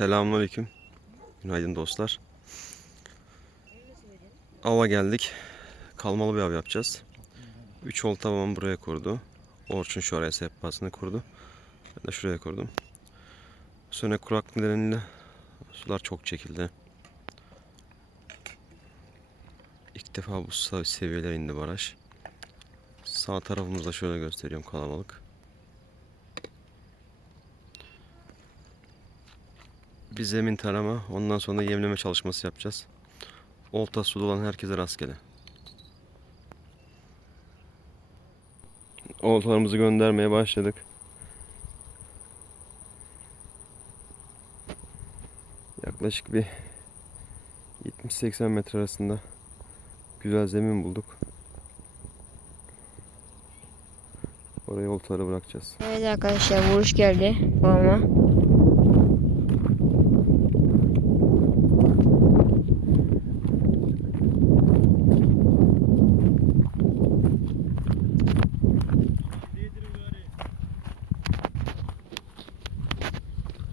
Selamünaleyküm. Günaydın dostlar. Ava geldik. Kalmalı bir av yapacağız. 3 olta babam buraya kurdu. Orçun şu araya sehpasını kurdu. Ben de şuraya kurdum. Sonra kurak nedeniyle sular çok çekildi. İlk defa bu seviyelere indi baraj. Sağ tarafımızda şöyle gösteriyorum kalabalık. Bir zemin tarama, ondan sonra yemleme çalışması yapacağız. Olta suda olan herkese rastgele. Oltalarımızı göndermeye başladık. Yaklaşık bir 70-80 metre arasında güzel zemin bulduk. Oraya oltaları bırakacağız. Evet arkadaşlar vuruş geldi babama.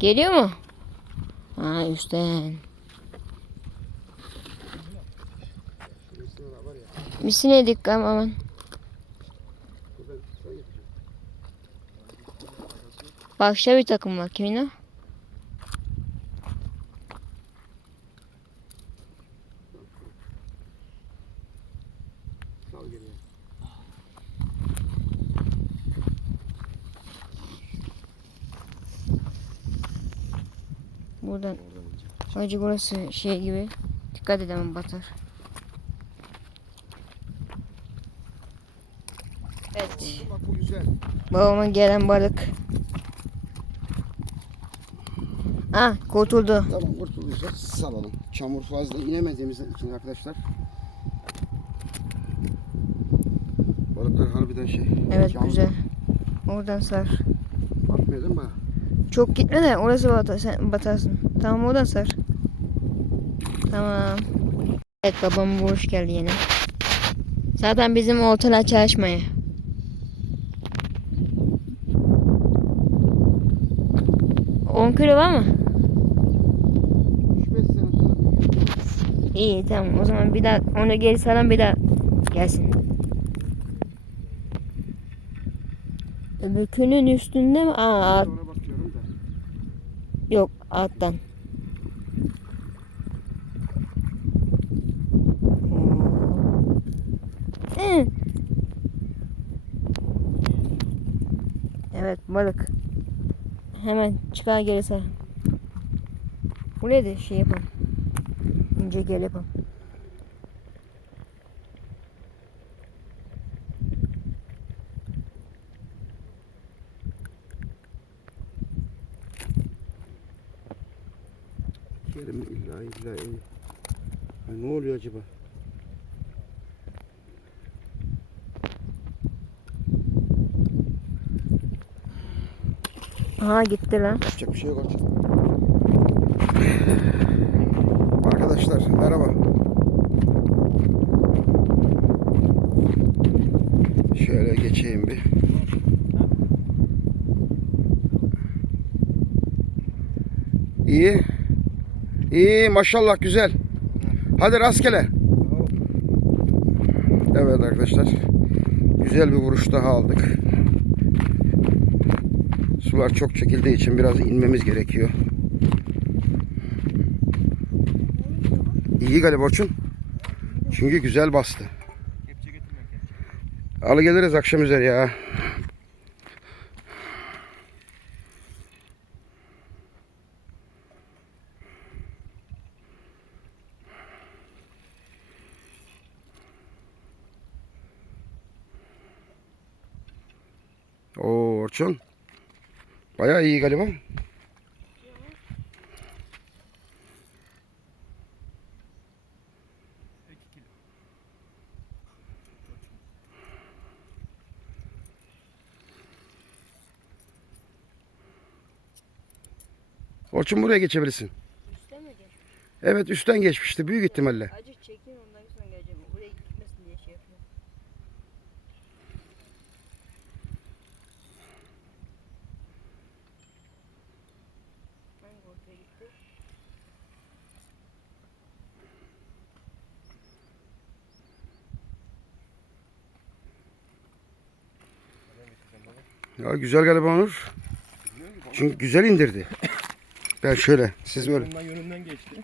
Geliyor mu? Ha üstten. Misine dikkat aman. Başka bir takım var. Kimin o? Buradan. Hacı burası şey gibi. Dikkat edin batar. Evet. Babama gelen balık. Ah kurtuldu. Tamam kurtulacağız. Salalım. Çamur fazla inemediğimiz için arkadaşlar. Balıklar harbiden şey. Evet çamur güzel. Oradan sar. Bakmıyor değil mi? Çok gitme de orası batar, sen batarsın. Tamam oradan sar. Tamam. Evet babam vuruş geldi yine. Zaten bizim oltalar çalışmaya. On kilo var mı? 3-5 sene sonra İyi tamam o zaman bir daha onu geri saran bir daha gelsin. Öbürkünün üstünde mi? Aa alt- sonra bakıyorum da. Yok alttan. Evet balık. Hemen çıkar geri sar. Buraya da şey yapalım. İnce gel yapalım. Kerim illa illa illa. Ha, ne oluyor acaba? Aha gitti lan. Yapacak bir şey yok artık. Arkadaşlar merhaba. Şöyle geçeyim bir. İyi. İyi maşallah güzel. Hadi rastgele. Evet arkadaşlar. Güzel bir vuruş daha aldık. Sular çok çekildiği için biraz inmemiz gerekiyor. İyi galiba Orçun. Çünkü güzel bastı. Alı geliriz akşam üzeri ya. Orçun. Bayağı iyi galiba. Orçun buraya geçebilirsin. Üstte mi geçmiş? Evet üstten geçmişti büyük ihtimalle. Acı çekin ondan sonra geleceğim. Oraya gitmesin diye şey yapıyorum. Hangi ortaya gitti? Ya güzel galiba Onur. Çünkü güzel indirdi. Ben şöyle siz böyle. Ondan yönünden geçti.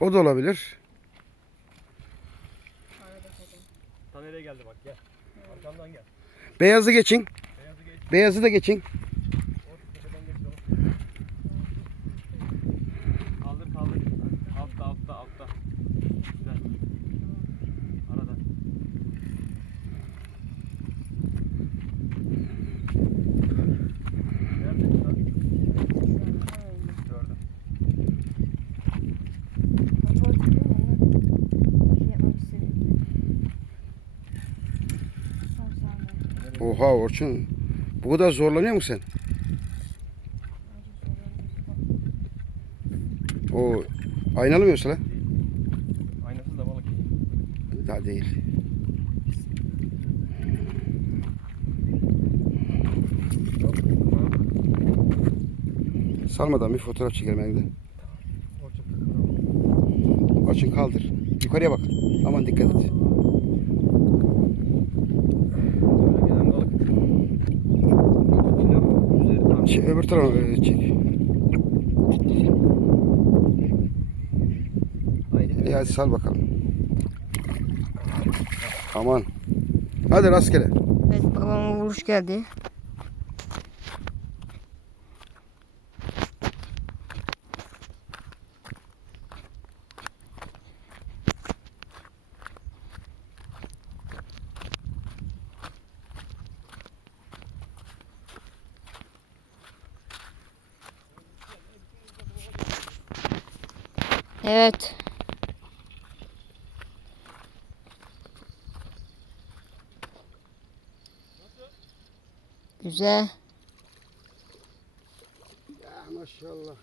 O da olabilir. Ta nereye geldi bak gel. Arkamdan gel. Beyazı geçin. Beyazı geç. Beyazı da geçin tepeden geç oğlum. Kaldır kaldır. Altta altta altta. Güzel. Arada. Nerede lan? Gördüm. Oha Orçun. Bu kadar zorlanıyor musun sen? O aynalı mı yoksa lan? Aynasız da balık. Daha değil. Salmadan bir fotoğraf çekelim bak. Açın kaldır. Yukarıya bak. Aman dikkat et. Böyle gelen balık. Kilo üzeri tam. Şey, öbür tarafa. Haydi. İyi hadi sal bakalım. Aman. Hadi rastgele. Evet babama vuruş geldi. Evet. Güzel. Ya maşallah.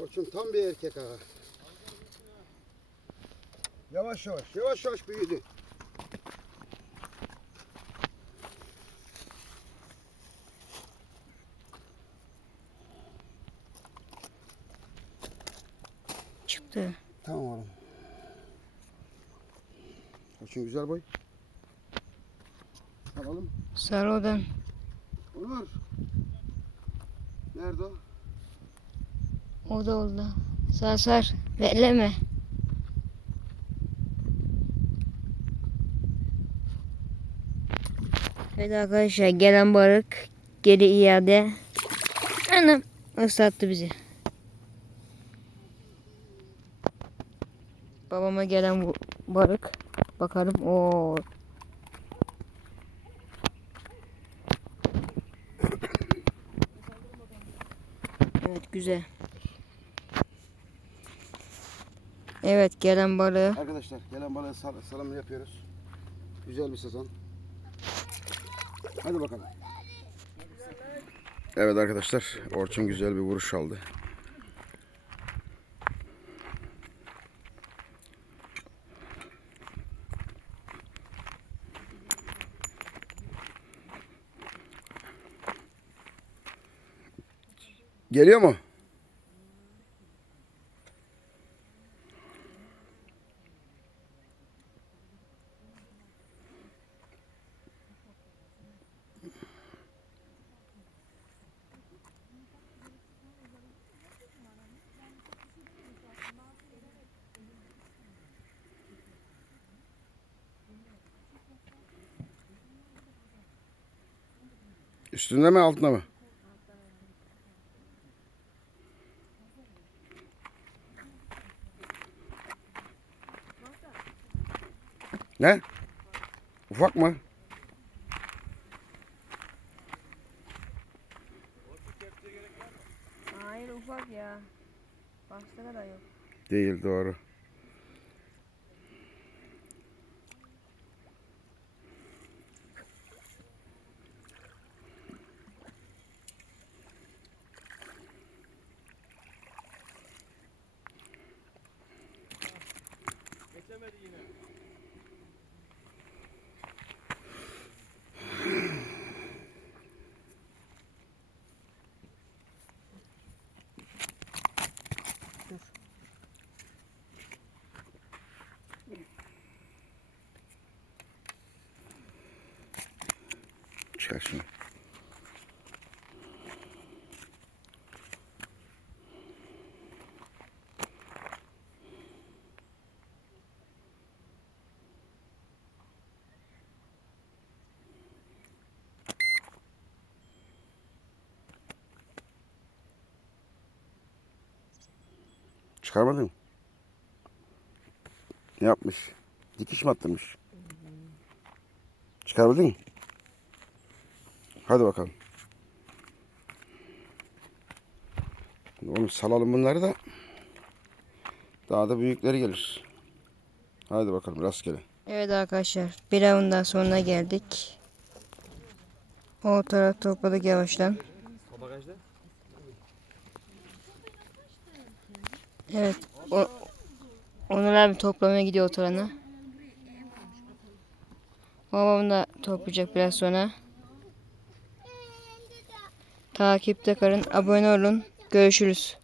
Orçun tam bir erkek ha. Yavaş yavaş, yavaş yavaş büyüdü. Çıktı. Tamam oğlum. Orçun güzel boy. Alalım. Sarı odan. Onur. Nerede o? O da oldu. Sar sar. Belleme. Evet arkadaşlar gelen balık geri iade. Anam ıslattı bizi. Babama gelen bu balık. Bakalım. o Evet güzel. Evet gelen balığı. Arkadaşlar gelen balığı sal salamını yapıyoruz. Güzel bir sezon. Hadi bakalım. Evet arkadaşlar Orçun güzel bir vuruş aldı. Geliyor mu? Üstünde mi altında mı? Ne? Ufak mı? Hayır ufak ya. Başta kadar yok. Değil doğru. Çıkar şunu. Çıkarmadın mı? Ne yapmış? Dikiş mi attırmış? Çıkarbildin mi? Hadi bakalım. Oğlum salalım bunları da. Daha da büyükleri gelir. Hadi bakalım rastgele. Evet arkadaşlar bir avından sonuna geldik. O taraf topladık yavaştan. Evet. O, Onur abi toplamaya gidiyor o tarana. Babam da toplayacak biraz sonra. Takipte kalın. Abone olun. Görüşürüz.